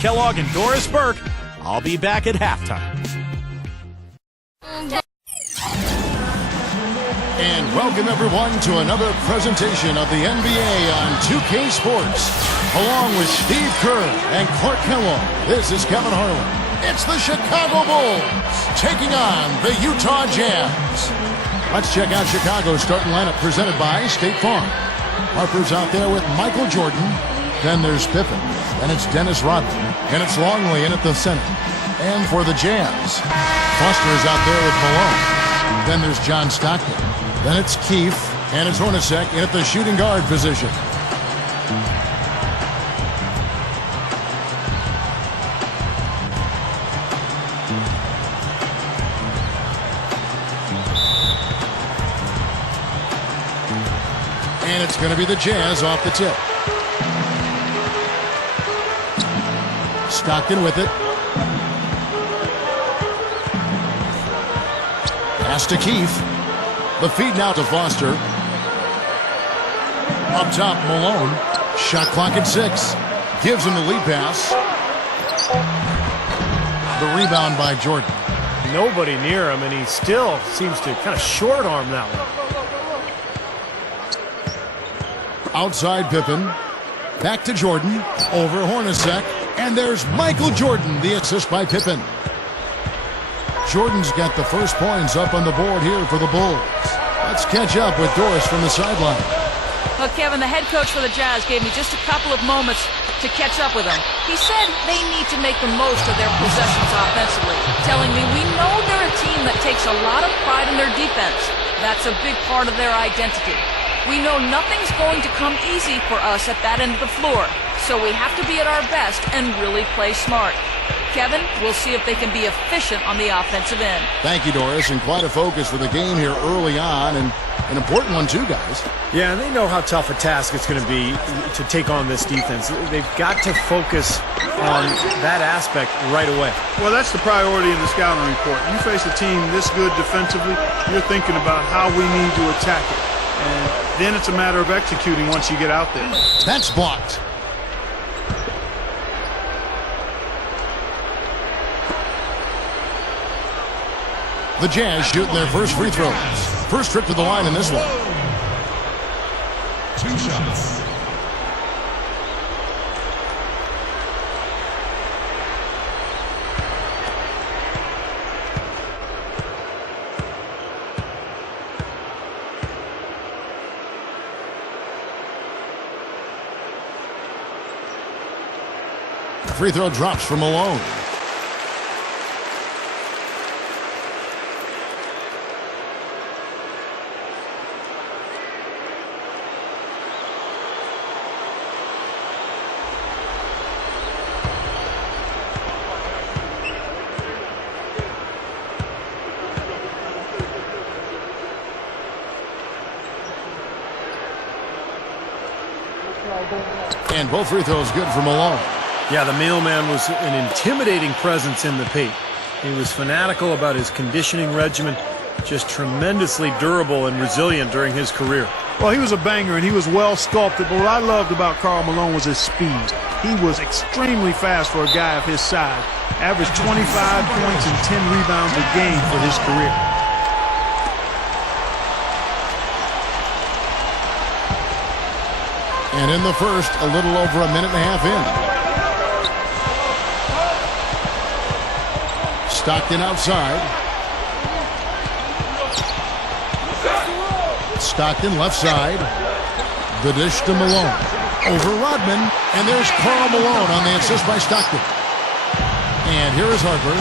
Kellogg and Doris Burke. I'll be back at halftime. And welcome everyone to another presentation of the NBA on 2K Sports. Along with Steve Kerr and Clark Kellogg, this is Kevin Harlan. It's the Chicago Bulls taking on the Utah Jazz. Let's check out Chicago's starting lineup presented by State Farm. Harper's out there with Michael Jordan. Then there's Pippen. And it's Dennis Rodman. And it's Longley in at the center. And for the Jazz, Foster is out there with Malone. Then there's John Stockton. Then it's Keefe. And it's Hornacek in at the shooting guard position. And it's going to be the Jazz off the tip. Stockton with it. Pass to Keefe. The feed now to Foster. Up top, Malone. Shot clock at 6. Gives him the lead pass. The rebound by Jordan. Nobody near him, and he still seems to kind of short arm that one. Outside Pippen. Back to Jordan. Over Hornacek. And there's Michael Jordan, the assist by Pippen. Jordan's got the first points up on the board here for the Bulls. Let's catch up with Doris from the sideline. Well, Kevin, the head coach for the Jazz gave me just a couple of moments to catch up with them. He said they need to make the most of their possessions offensively, telling me we know they're a team that takes a lot of pride in their defense. That's a big part of their identity. We know nothing's going to come easy for us at that end of the floor, so we have to be at our best and really play smart. Kevin, we'll see if they can be efficient on the offensive end. Thank you, Doris, and quite a focus for the game here early on, and an important one too, guys. Yeah, they know how tough a task it's going to be to take on this defense. They've got to focus on that aspect right away. Well, that's the priority in the scouting report. You face a team this good defensively, you're thinking about how we need to attack it. And then it's a matter of executing once you get out there. That's blocked. The Jazz shooting their first free throws. First trip to the line in this one. 2 shots. Free throw drops from Malone. And both free throws good for Malone. Yeah, the mailman was an intimidating presence in the paint. He was fanatical about his conditioning regimen, just tremendously durable and resilient during his career. Well, he was a banger, and he was well sculpted, but what I loved about Karl Malone was his speed. He was extremely fast for a guy of his size. Averaged 25 points and 10 rebounds a game for his career. And in the first, a little over a minute and a half in. Stockton outside. Stockton left side. The dish to Malone. Over Rodman. And there's Karl Malone on the assist by Stockton. And here is Harper.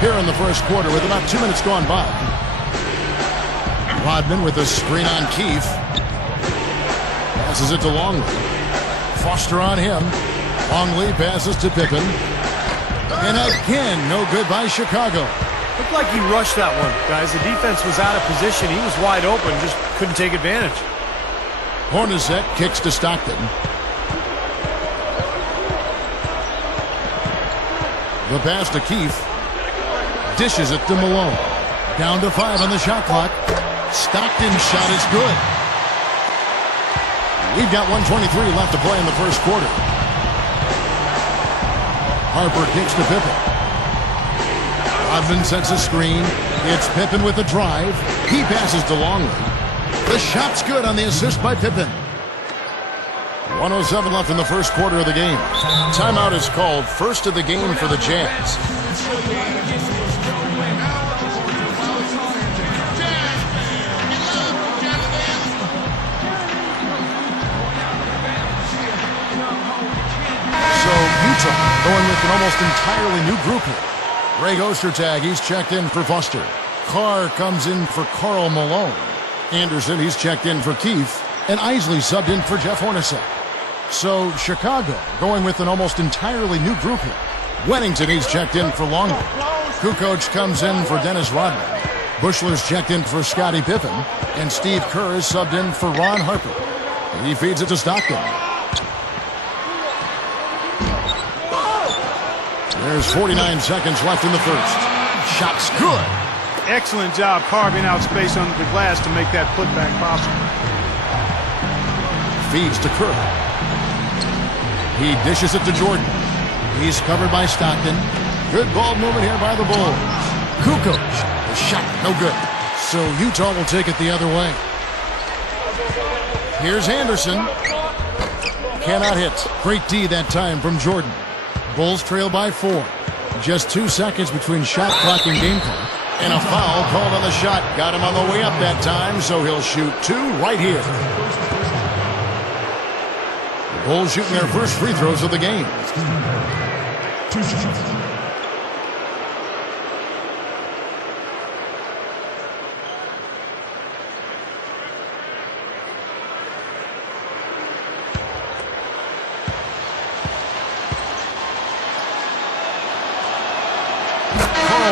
Here in the first quarter with about 2 minutes gone by. Rodman with a screen on Keefe. Passes it to Longley. Foster on him. Longley passes to Pippen. And again, no good by Chicago. Looked like he rushed that one, guys. The defense was out of position. He was wide open, just couldn't take advantage. Hornacek kicks to Stockton. The pass to Keefe. Dishes it to Malone. Down to 5 on the shot clock. Stockton's shot is good. We've got 1:23 left to play in the first quarter. Harper kicks to Pippen. Rodman sets a screen. It's Pippen with a drive. He passes to Longley. The shot's good on the assist by Pippen. 1:07 left in the first quarter of the game. Timeout is called, first of the game for the Jazz. So Utah going with an almost entirely new group here. Greg Ostertag, he's checked in for Foster. Carr comes in for Karl Malone. Anderson, he's checked in for Keith. And Isley subbed in for Jeff Hornacek. So Chicago going with an almost entirely new group here. Wennington, he's checked in for Longley. Kukoc comes in for Dennis Rodman. Bushler's checked in for Scottie Pippen. And Steve Kerr is subbed in for Ron Harper. He feeds it to Stockton. There's 49 seconds left in the first. Shot's good. Excellent job carving out space under the glass to make that putback possible. Feeds to Kerr. He dishes it to Jordan. He's covered by Stockton. Good ball movement here by the Bulls. Kukoc. The shot, no good. So Utah will take it the other way. Here's Anderson. Cannot hit. Great D that time from Jordan. Bulls trail by 4. Just 2 seconds between shot clock and game clock. And a foul called on the shot. Got him on the way up that time, so he'll shoot 2 right here. The Bulls shooting their first free throws of the game.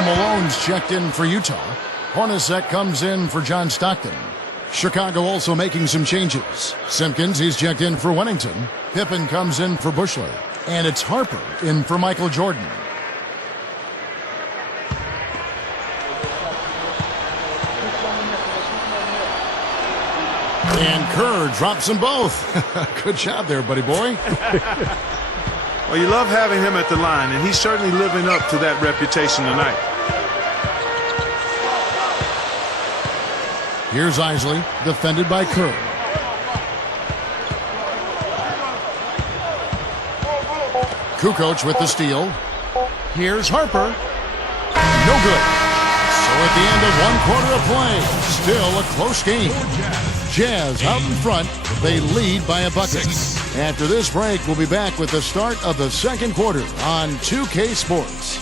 Malone's checked in for Utah. Hornacek comes in for John Stockton. Chicago also making some changes. Simpkins, he's checked in for Wennington. Pippen comes in for Bushler. And it's Harper in for Michael Jordan. And Kerr drops them both. Good job there, buddy boy. Well, you love having him at the line, and he's certainly living up to that reputation tonight. Here's Isley, defended by Kerr. Kukoc with the steal. Here's Harper. No good. So at the end of 1 quarter of play, still a close game. Jazz out in front. They lead by a bucket. After this break, we'll be back with the start of the second quarter on 2K Sports.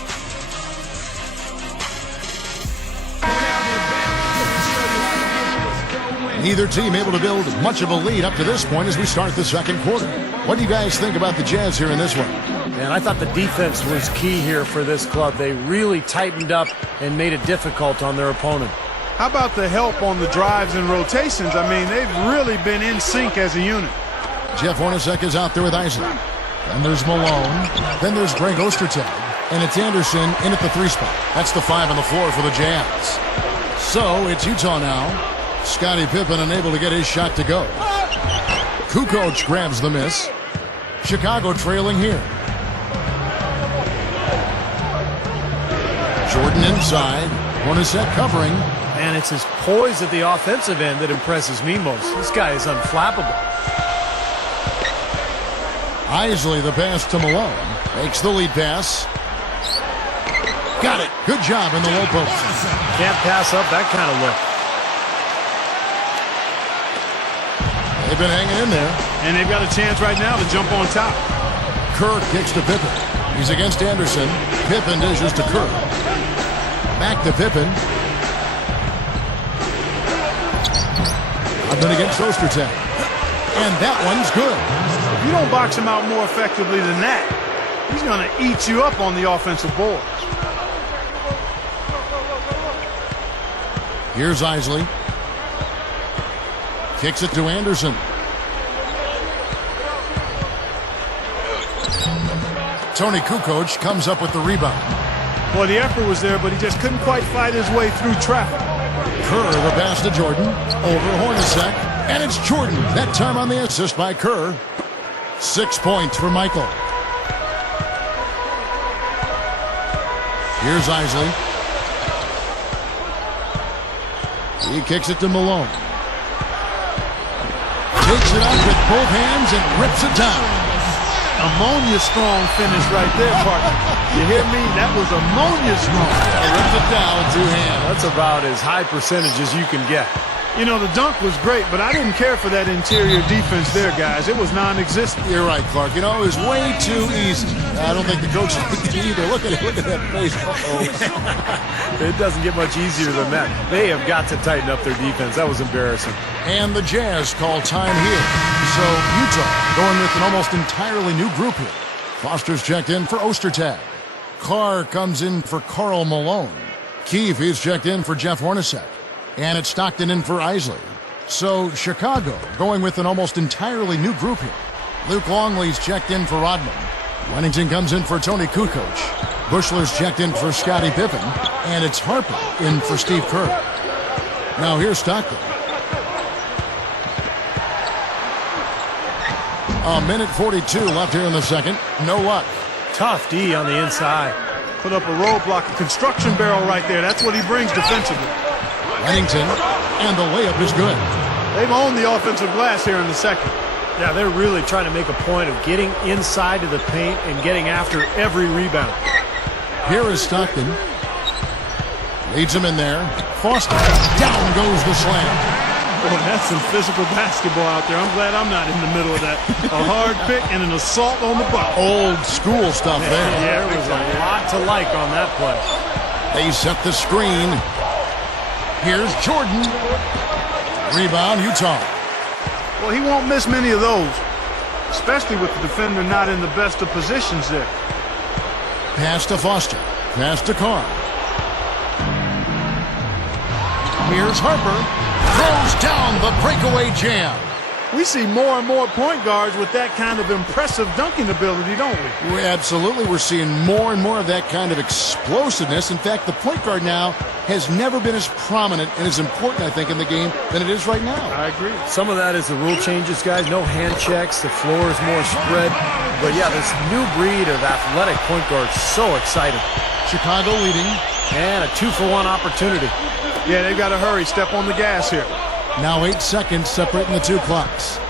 Neither team able to build much of a lead up to this point as we start the second quarter. What do you guys think about the Jazz here in this one? Man, I thought the defense was key here for this club. They really tightened up and made it difficult on their opponent. How about the help on the drives and rotations? I mean, they've really been in sync as a unit. Jeff Hornacek is out there with Isley. Then there's Malone. Then there's Greg Ostertag. And it's Anderson in at the 3 spot. That's the 5 on the floor for the Jazz. So it's Utah now. Scottie Pippen unable to get his shot to go. Kukoc grabs the miss. Chicago trailing here. Jordan inside. Hornacek covering. And it's his poise at the offensive end that impresses me most. This guy is unflappable. Isley the pass to Malone. Makes the lead pass. Got it. Good job in the low post. Can't pass up that kind of look. They've been hanging in there. And they've got a chance right now to jump on top. Kerr kicks to Pippen. He's against Anderson. Pippen dishes to Kerr. Back to Pippen. I've been against Ostertag. And that one's good. If you don't box him out more effectively than that, he's going to eat you up on the offensive boards. Here's Isley. Kicks it to Anderson. Tony Kukoc comes up with the rebound. Well, the effort was there, but he just couldn't quite fight his way through traffic. Kerr the pass to Jordan. Over Hornacek. And it's Jordan, that time on the assist by Kerr. 6 points for Michael. Here's Isley. He kicks it to Malone. Takes it up with both hands and rips it down. Ammonia strong finish right there, partner. You hear me? That was ammonia strong. Rips it down, two hands. That's about as high percentage as you can get. You know, the dunk was great, but I didn't care for that interior defense there, guys. It was non-existent. You're right, Clark. You know, it was way too easy. I don't think the coach liked it either. Look at it. Look at that face. Uh-oh. It doesn't get much easier than that. They have got to tighten up their defense. That was embarrassing. And the Jazz call time here. So Utah going with an almost entirely new group here. Foster's checked in for Ostertag. Carr comes in for Karl Malone. Keefe is checked in for Jeff Hornacek. And it's Stockton in for Isley. So Chicago going with an almost entirely new group here. Luke Longley's checked in for Rodman. Wennington comes in for Tony Kukoc. Bushler's checked in for Scottie Pippen. And it's Harper in for Steve Kerr. Now here's Stockton. A minute 42 left here in the second. No luck. Tough D on the inside. Put up a roadblock, a construction barrel right there. That's what he brings defensively. Wennington, and the layup is good. They've owned the offensive glass here in the second. Yeah, they're really trying to make a point of getting inside of the paint and getting after every rebound. Here is Stockton. Leads him in there. Foster. Down goes the slam. Boy, that's some physical basketball out there. I'm glad I'm not in the middle of that. A hard pick and an assault on the bucket. Old school stuff there. Yeah, there was a lot to like on that play. They set the screen. Here's Jordan. Rebound, Utah. Well, he won't miss many of those, especially with the defender not in the best of positions there. Pass to Foster. Pass to Carr. Here's Harper. Throws down the breakaway jam. We see more and more point guards with that kind of impressive dunking ability, don't we? Absolutely. We're seeing more and more of that kind of explosiveness. In fact, the point guard now has never been as prominent and as important, I think, in the game than it is right now. I agree. Some of that is the rule changes, guys. No hand checks. The floor is more spread. But, yeah, this new breed of athletic point guard, so exciting. Chicago leading. And a 2-for-1 opportunity. Yeah, they've got to hurry. Step on the gas here. Now 8 seconds separating the two clocks.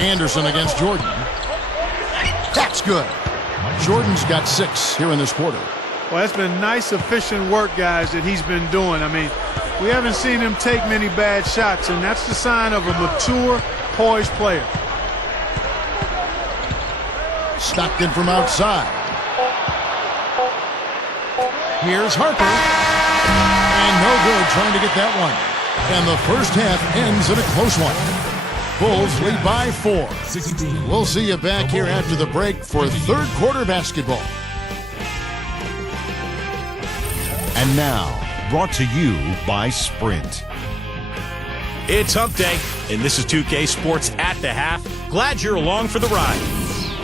Anderson against Jordan. That's good. Jordan's got 6 here in this quarter. Well, that's been nice, efficient work, guys, that he's been doing. I mean, we haven't seen him take many bad shots, and that's the sign of a mature, poised player. Stockton from outside. Here's Harper. And no good trying to get that one. And the first half ends in a close one. Bulls lead by 4. We'll see you back here after the break for third quarter basketball. And now, brought to you by Sprint. It's Hump Day, and this is 2K Sports at the half. Glad you're along for the ride.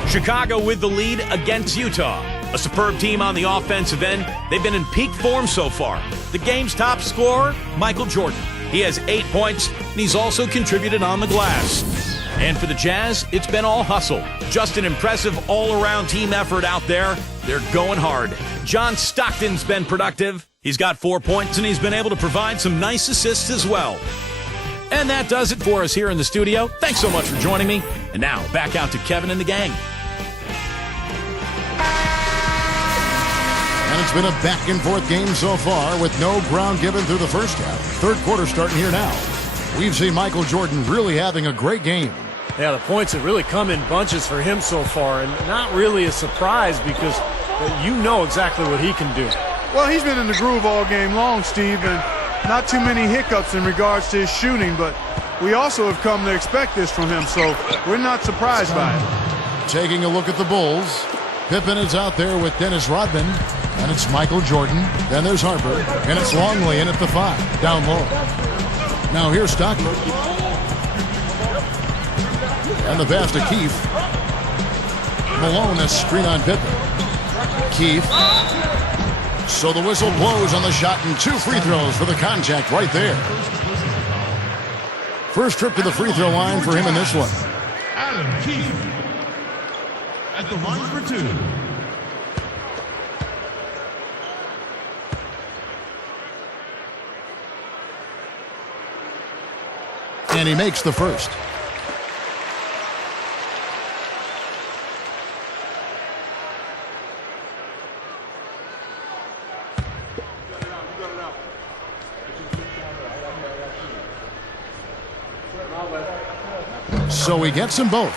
Chicago with the lead against Utah. A superb team on the offensive end. They've been in peak form so far. The game's top scorer, Michael Jordan. He has 8 points, and he's also contributed on the glass. And for the Jazz, it's been all hustle. Just an impressive all-around team effort out there. They're going hard. John Stockton's been productive. He's got 4 points, and he's been able to provide some nice assists as well. And that does it for us here in the studio. Thanks so much for joining me. And now, back out to Kevin and the gang. And it's been a back-and-forth game so far with no ground given through the first half. Third quarter starting here now. We've seen Michael Jordan really having a great game. Yeah, the points have really come in bunches for him so far, and not really a surprise because you know exactly what he can do. Well, he's been in the groove all game long, Steve, and not too many hiccups in regards to his shooting, but we also have come to expect this from him, so we're not surprised by it. Taking a look at the Bulls, Pippen is out there with Dennis Rodman, and it's Michael Jordan. Then there's Harper, and it's Longley in at the 5, down low. Now here's Stockton. And the pass to Keefe. Malone, a screen on Pippen. Keefe So the whistle blows on the shot and 2 free throws for the contact right there. First trip to the free throw line for him in this one. Adam Keefe at the line for 2. And he makes the first. So he gets them both.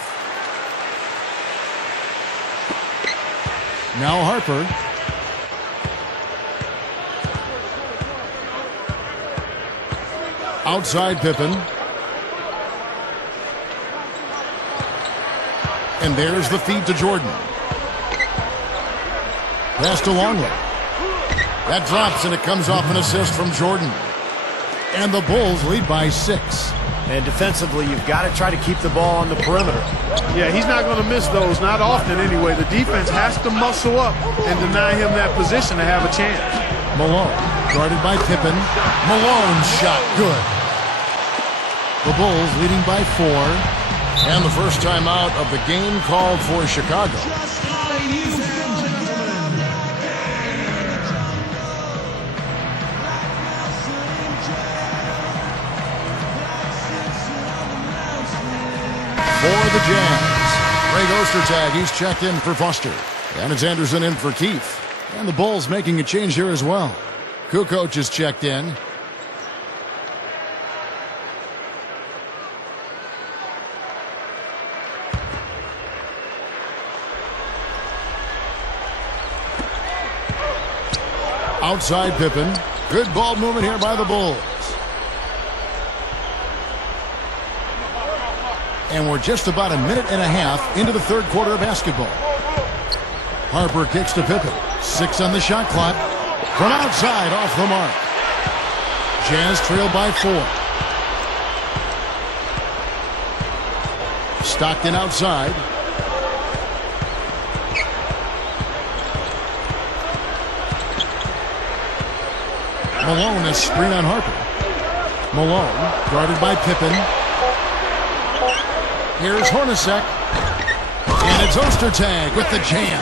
Now Harper. Outside Pippen. And there's the feed to Jordan. Passed to Longley. That drops and it comes off an assist from Jordan. And the Bulls lead by 6. And defensively, you've got to try to keep the ball on the perimeter. Yeah, he's not going to miss those, not often anyway. The defense has to muscle up and deny him that position to have a chance. Malone, guarded by Pippen. Malone's shot, good. The Bulls leading by 4. And the first time out of the game called for Chicago. Ladies and gentlemen. For the Jazz, Greg Ostertag, he's checked in for Foster. And it's Anderson in for Keefe. And the Bulls making a change here as well. Kukoc is checked in. Outside Pippen. Good ball movement here by the Bulls. And we're just about a minute and a half into the third quarter of basketball. Harper kicks to Pippen. 6 on the shot clock. From outside, off the mark. Jazz trail by 4. Stockton outside. Malone, a screen on Harper. Malone, guarded by Pippen. Here's Hornacek. And it's Ostertag with the jam.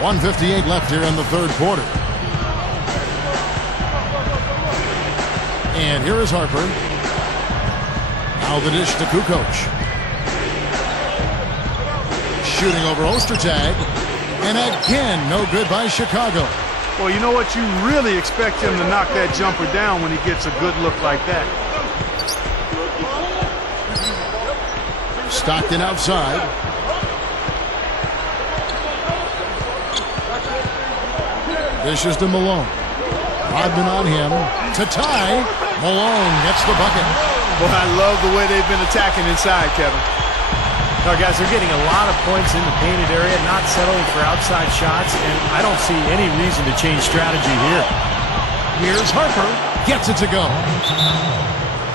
1:58 left here in the third quarter. And here is Harper. Now the dish to Kukoc. Shooting over Ostertag. And again, no good by Chicago. Well, you know what? You really expect him to knock that jumper down when he gets a good look like that. Stockton outside. Dishes to Malone. Rodman on him. To tie. Malone gets the bucket. Well, I love the way they've been attacking inside, Kevin. Now, guys, they're getting a lot of points in the painted area, not settling for outside shots, and I don't see any reason to change strategy here. Here's Harper. Gets it to go.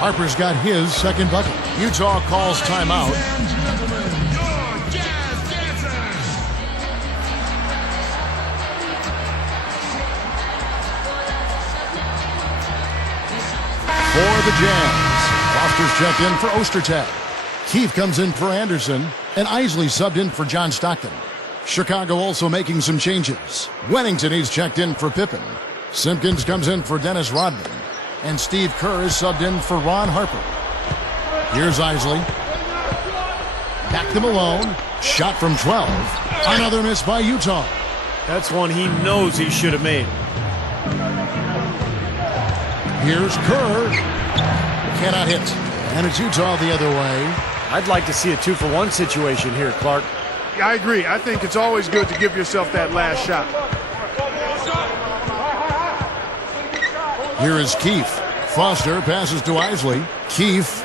Harper's got his second bucket. Utah calls timeout. For the Jazz, Foster's checked in for Ostertag. Keefe comes in for Anderson, and Isley subbed in for John Stockton. Chicago also making some changes. Wennington, he's checked in for Pippen. Simpkins comes in for Dennis Rodman. And Steve Kerr is subbed in for Ron Harper. Here's Isley. Back to Malone. Shot from 12. Another miss by Utah. That's one he knows he should have made. Here's Kerr. Cannot hit. And it's Utah the other way. I'd like to see a 2-for-1 situation here, Clark. I agree. I think it's always good to give yourself that last shot. Here is Keefe. Foster passes to Isley. Keefe.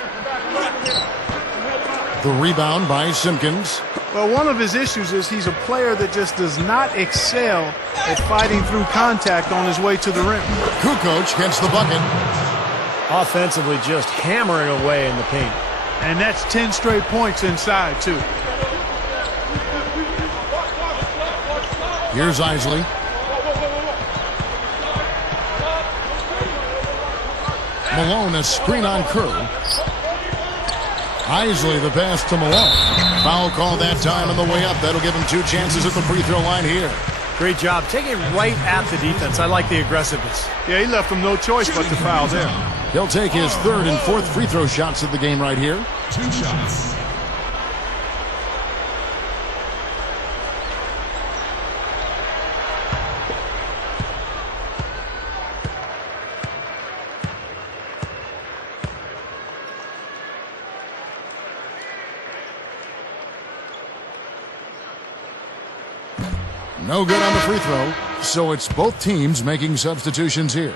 The rebound by Simpkins. Well, one of his issues is he's a player that just does not excel at fighting through contact on his way to the rim. Kukoc gets the bucket. Offensively, just hammering away in the paint. And that's 10 straight points inside, too. Here's Isley. Malone, a screen on Kerr. Isley, the pass to Malone. Foul call that time on the way up. That'll give him 2 chances at the free throw line here. Great job. Taking it right at the defense. I like the aggressiveness. Yeah, he left him no choice but to foul there. He'll take his 3rd and 4th free throw shots of the game right here. 2 shots. No good on the free throw, so it's both teams making substitutions here.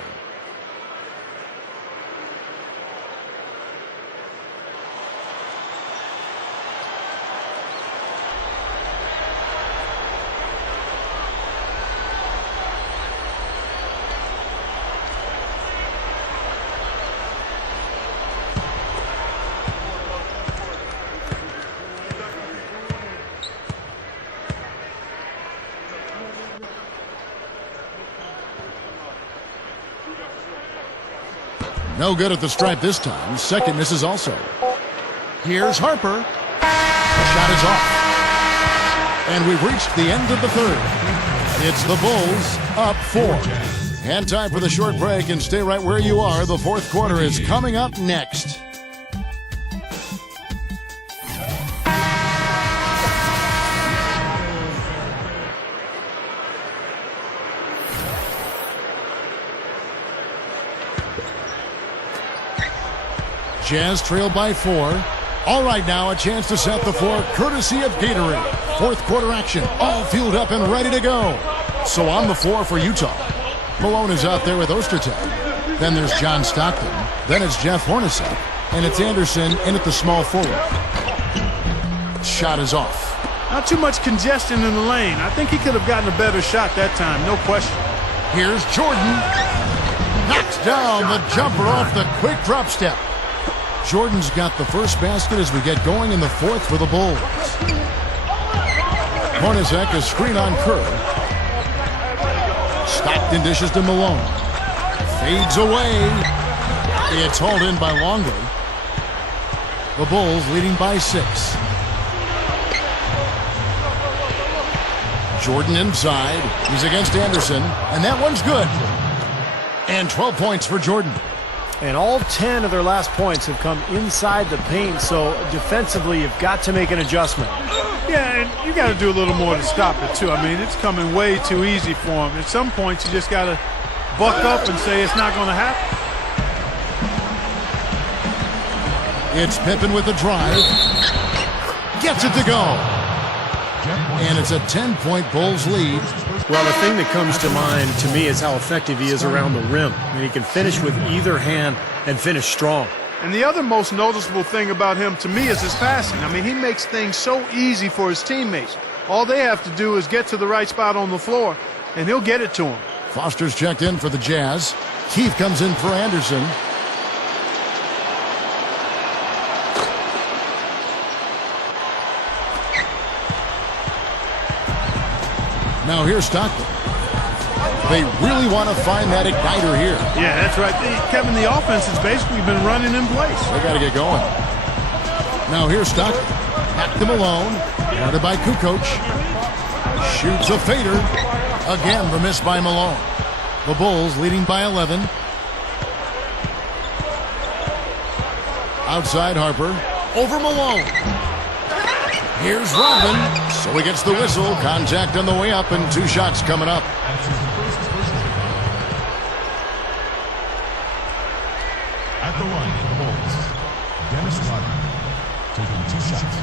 No good at the stripe this time. Second misses also. Here's Harper. The shot is off. And we've reached the end of the 3rd. It's the Bulls up 4. And time for the short break, and stay right where you are. The 4th quarter is coming up next. Jazz trail by 4. All right, now a chance to set the floor courtesy of Gatorade. 4th quarter action, all fueled up and ready to go. So on the floor for Utah, Malone is out there with Ostertag. Then there's John Stockton. Then it's Jeff Hornacek. And it's Anderson in at the small forward. Shot is off. Not too much congestion in the lane. I think he could have gotten a better shot that time, no question. Here's Jordan. Knocks down the jumper off the quick drop step. Jordan's got the first basket as we get going in the 4th for the Bulls. Hornacek, a screen on Kerr. Stockton dishes to Malone. Fades away. It's hauled in by Longley. The Bulls leading by 6. Jordan inside. He's against Anderson. And that one's good. And 12 points for Jordan. And all 10 of their last points have come inside the paint, so defensively you've got to make an adjustment. Yeah, and you got to do a little more to stop it, too. I mean, it's coming way too easy for him. At some points, you just got to buck up and say it's not going to happen. It's Pippen with the drive. Gets it to go. And it's a 10-point Bulls lead. Well, the thing that comes to mind to me is how effective he is around the rim. I mean, he can finish with either hand and finish strong. And the other most noticeable thing about him to me is his passing. I mean, he makes things so easy for his teammates. All they have to do is get to the right spot on the floor, and he'll get it to them. Foster's checked in for the Jazz. Keith comes in for Anderson. Now here's Stockton. They really want to find that igniter here. Yeah, that's right. Kevin, the offense has basically been running in place. They got to get going. Now here's Stockton. Back to Malone. Guarded by Kukoc. Shoots a fader. Again, the miss by Malone. The Bulls leading by 11. Outside Harper. Over Malone. Here's Rodman. So he gets the whistle. Contact on the way up and 2 shots coming up. At the line for the Bulls, Dennis Rodman, taking 2 shots.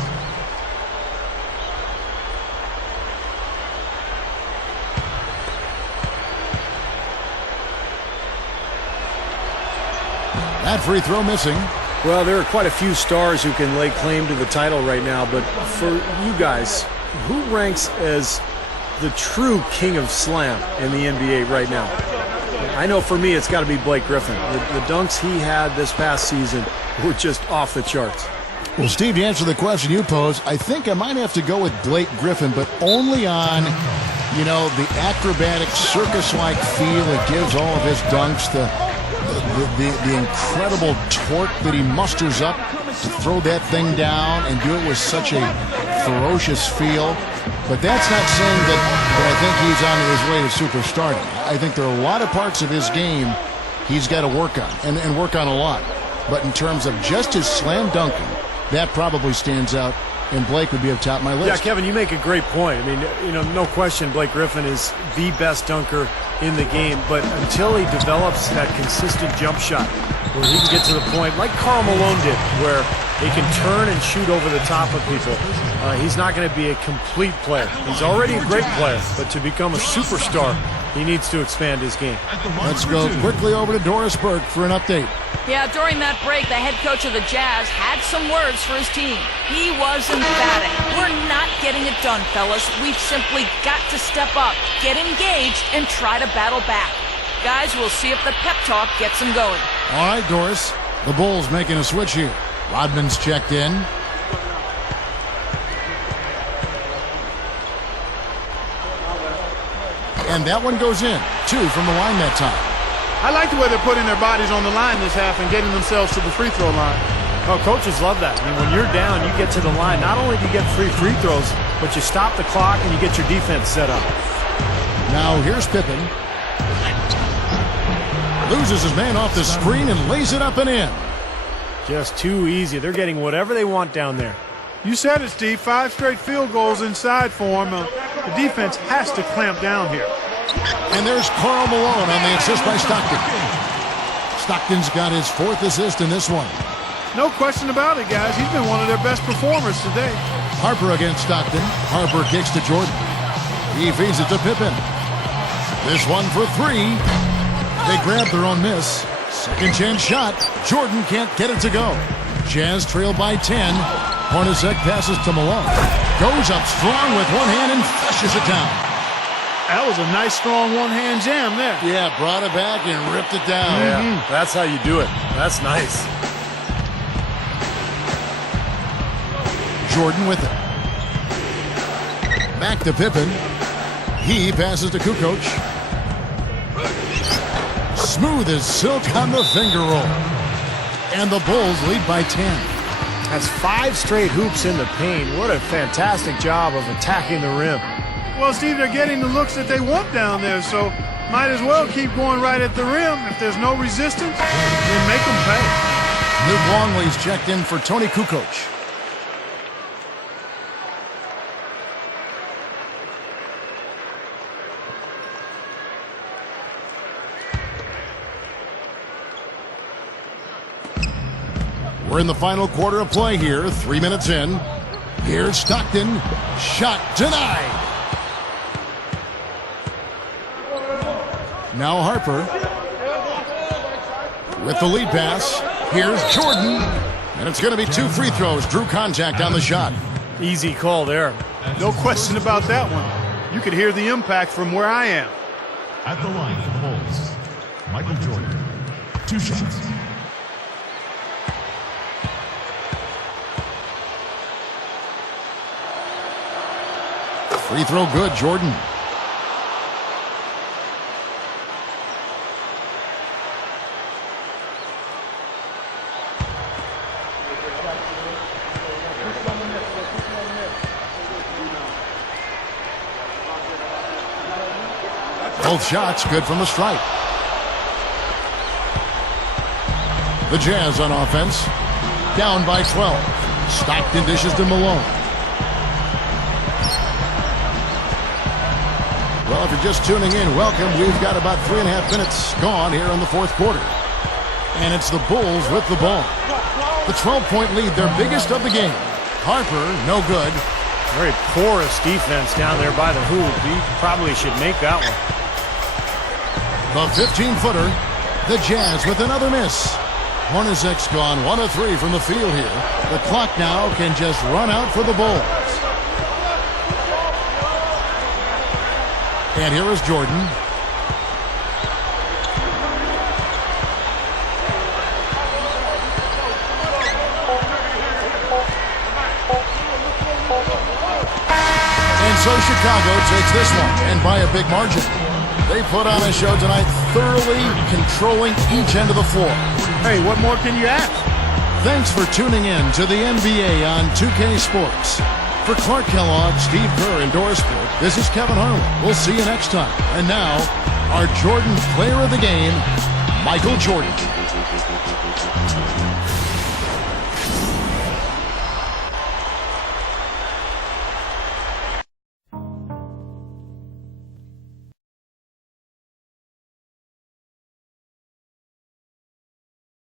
That free throw missing. Well, there are quite a few stars who can lay claim to the title right now, but for you guys, who ranks as the true king of slam in the NBA right now? I know for me it's got to be Blake Griffin. The dunks he had this past season were just off the charts. Well, Steve, to answer the question you posed, I think I might have to go with Blake Griffin, but only on, the acrobatic circus-like feel it gives all of his dunks, the the incredible torque that he musters up to throw that thing down and do it with such a ferocious feel. But that's not saying that I think he's on his way to superstardom. I think there are a lot of parts of his game he's got to work on, and work on a lot. But in terms of just his slam dunking, that probably stands out, and Blake would be up top of my list. Yeah, Kevin, you make a great point. I mean, no question Blake Griffin is the best dunker in the game, but until he develops that consistent jump shot where he can get to the point like Karl Malone did, where he can turn and shoot over the top of people, he's not going to be a complete player. He's already a great player, but to become a superstar, he needs to expand his game. Let's go quickly over to Doris Burke for an update. Yeah, during that break, the head coach of the Jazz had some words for his team. He was emphatic. We're not getting it done, fellas. We've simply got to step up, get engaged, and try to battle back. Guys, we'll see if the pep talk gets them going. All right, Doris. The Bulls making a switch here. Rodman's checked in. And that one goes in. 2 from the line that time. I like the way they're putting their bodies on the line this half and getting themselves to the free throw line. Oh, coaches love that. I mean, when you're down, you get to the line. Not only do you get free throws, but you stop the clock and you get your defense set up. Now here's Pippen. Loses his man off the screen and lays it up and in. Just too easy. They're getting whatever they want down there. You said it, Steve. 5 straight field goals inside for him. The defense has to clamp down here. And there's Karl Malone on the assist by Stockton. Stockton's got his 4th assist in this one. No question about it, guys. He's been one of their best performers today. Harper against Stockton. Harper kicks to Jordan. He feeds it to Pippen. This one for 3. They grab their own miss. Second chance shot. Jordan can't get it to go. Jazz trail by 10. Hornacek passes to Malone. Goes up strong with one hand and flushes it down. That was a nice, strong one-hand jam there. Yeah, brought it back and ripped it down. Yeah, that's how you do it. That's nice. Jordan with it. Back to Pippen. He passes to Kukoc. Smooth as silk on the finger roll. And the Bulls lead by 10. That's 5 straight hoops in the paint. What a fantastic job of attacking the rim. Well, Steve, they're getting the looks that they want down there, so might as well keep going right at the rim. If there's no resistance, then make them pay. Luke Longley's checked in for Tony Kukoc. We're in the final quarter of play here, 3 minutes in. Here's Stockton. Shot denied. Now Harper with the lead pass. Here's Jordan. And it's going to be 2 free throws. Drew contact on the shot. Easy call there. No question about that one. You could hear the impact from where I am. At the line for the Bulls, Michael Jordan. 2 shots. Free throw good, Jordan. Both shots good from the stripe. The Jazz on offense. Down by 12. Stockton dishes to Malone. Well, if you're just tuning in, welcome. We've got about 3.5 minutes gone here in the 4th quarter. And it's the Bulls with the ball. The 12-point lead, their biggest of the game. Harper, no good. Very porous defense down there by the hoop. He probably should make that one. The 15-footer. The Jazz with another miss. Hornacek's gone 1 of 3 from the field here. The clock now can just run out for the Bulls. And here is Jordan. And so Chicago takes this one, and by a big margin. They put on a show tonight, thoroughly controlling each end of the floor. Hey, what more can you ask? Thanks for tuning in to the NBA on 2K Sports. For Clark Kellogg, Steve Kerr, and Doris Sport, this is Kevin Harlan. We'll see you next time. And now, our Jordan Player of the Game, Michael Jordan.